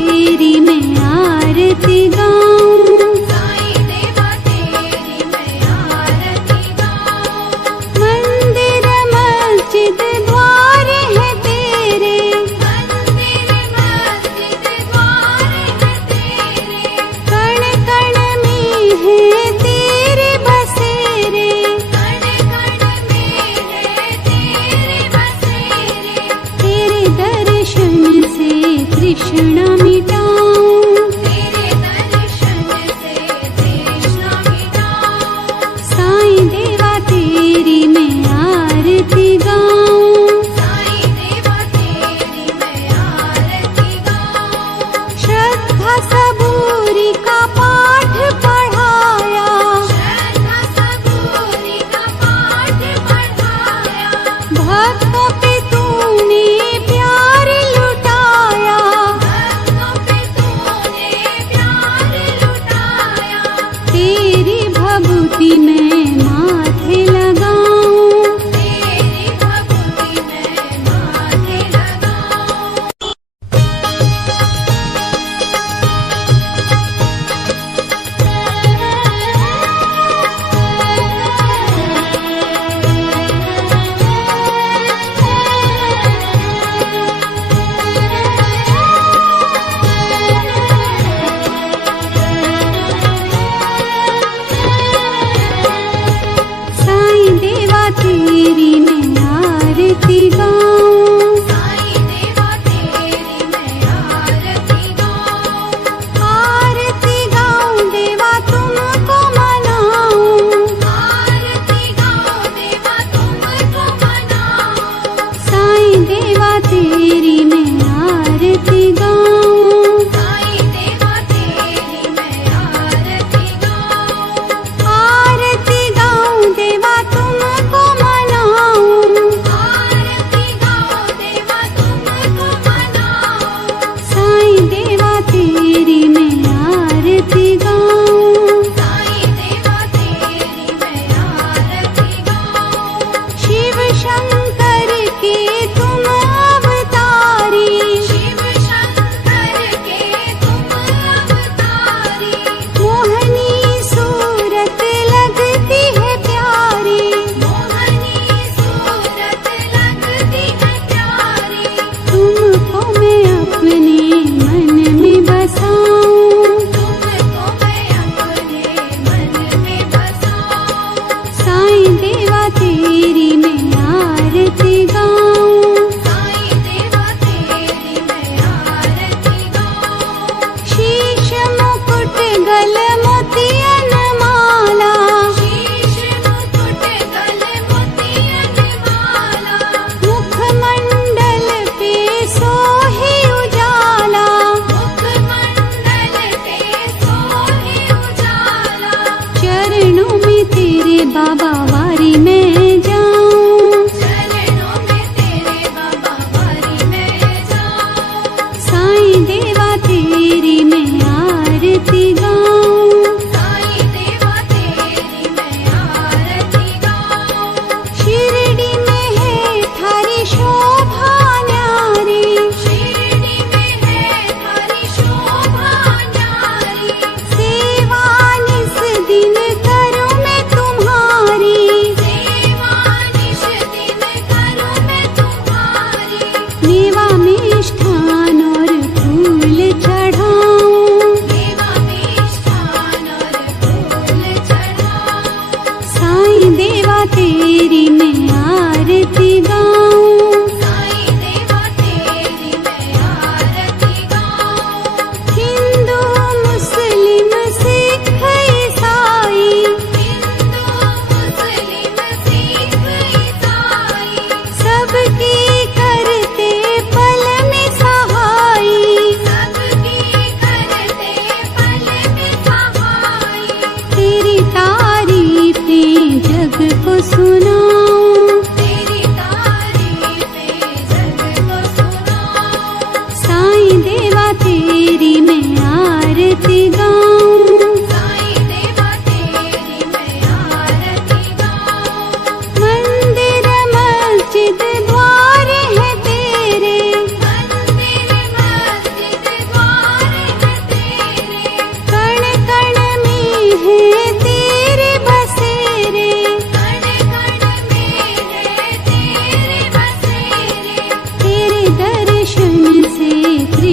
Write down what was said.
तेरी मैं आरती गाऊं, साईं देवा तेरी मैं आरती गाऊं। मंदिर मस्जिद द्वार है तेरे, मंदिर मस्जिद द्वार है तेरे, कण कण में है तेरे बसेरे, कण कण में है तेरे बसेरे। तेरे दर्शन से तृष्णा मिटाऊं, तेरे दर्शन से तृष्णा मिटाऊं। साईं देवा तेरी मैं आरती गाऊं, साईं देवा तेरी मैं आरती गाऊं। श्रद्धा सबूरी का पाठ पढ़ाया, श्रद्धा सबूरी का पाठ पढ़ाया, भक्तों पे तूने प्यार लुटाया, भक्तों पे तूने प्यार लुटाया। तेरी भभूति मैं माथे लगाऊं, तेरी भक्ति मैं माथे लगाऊं। साईं देवा तेरी मैं आरती गाऊं, साईं देवा तेरी मैं आरती गाऊं। आरती गाऊं देवा तुमको मनाऊं, आरती गाऊं देवा तुमको मनाऊं। साईं देवा तेरी मैं आरती गाऊं, साईं देवा तेरी मैं आरती गाऊं। आरती गाऊं देवा तुमको मनाऊं, आरती गाऊं देवा तुमको मनाऊं। साईं देवा तेरी मैं आरती गाऊं, साईं देवा तेरी मैं आरती गाऊं। शिव शंकर के तुम अवतारी, शिव शंकर के तुम अवतारी, मोहनी सूरत लगती है प्यारी, मोहनी सूरत लगती है प्यारी। तुमको मैं अपने मन में बसाऊं, तुमको मैं अपने मन में बसाऊं। साईं देवा तेरी मैं आरती गाऊं, साईं देवा तेरी मैं आरती गाऊं। शीश मुकुट गल मोतियन माला, शीश मुकुट गल मोतियन माला, मुखमंडल पे सोहे उजाला, मुखमंडल पे सोहे उजाला। चरणों में तेरे बाबा वारी मैं जाऊं, चरणों में तेरे बाबा वारी मैं जाऊं। साईं देवा तेरी मैं आरती गाऊं, साईं देवा तेरी मैं आरती गाऊं। शिरडी में है थारी शोभा न्यारी, शिरडी में है थारी शोभा न्यारी, सेवा निस दिन करूं मैं तुम्हारी, सेवा निश दिन करूं मैं तुम्हारी। मेवा मिष्ठान और फूल चढ़ाऊं, देवा मिष्ठान और फूल चढ़ाऊं। साईं देवा तेरी मैं आरती गाऊं, साईं देवा तेरी मैं आरती गाऊं। हिंदू मुस्लिम सिख ईसाई, हिंदू मुस्लिम सिख ईसाई, सबकी करते पल में सहाई, सबकी करते पल में सहाई। तेरी तारीफें जग को सुनाऊं, तेरी तारीफें जग को सुनाऊं। साईं देवा तेरी मैं आरती गाऊं, साईं देवा तेरी मैं आरती गाऊं। मंदिर मस्जिद द्वार है तेरे, मंदिर मस्जिद द्वार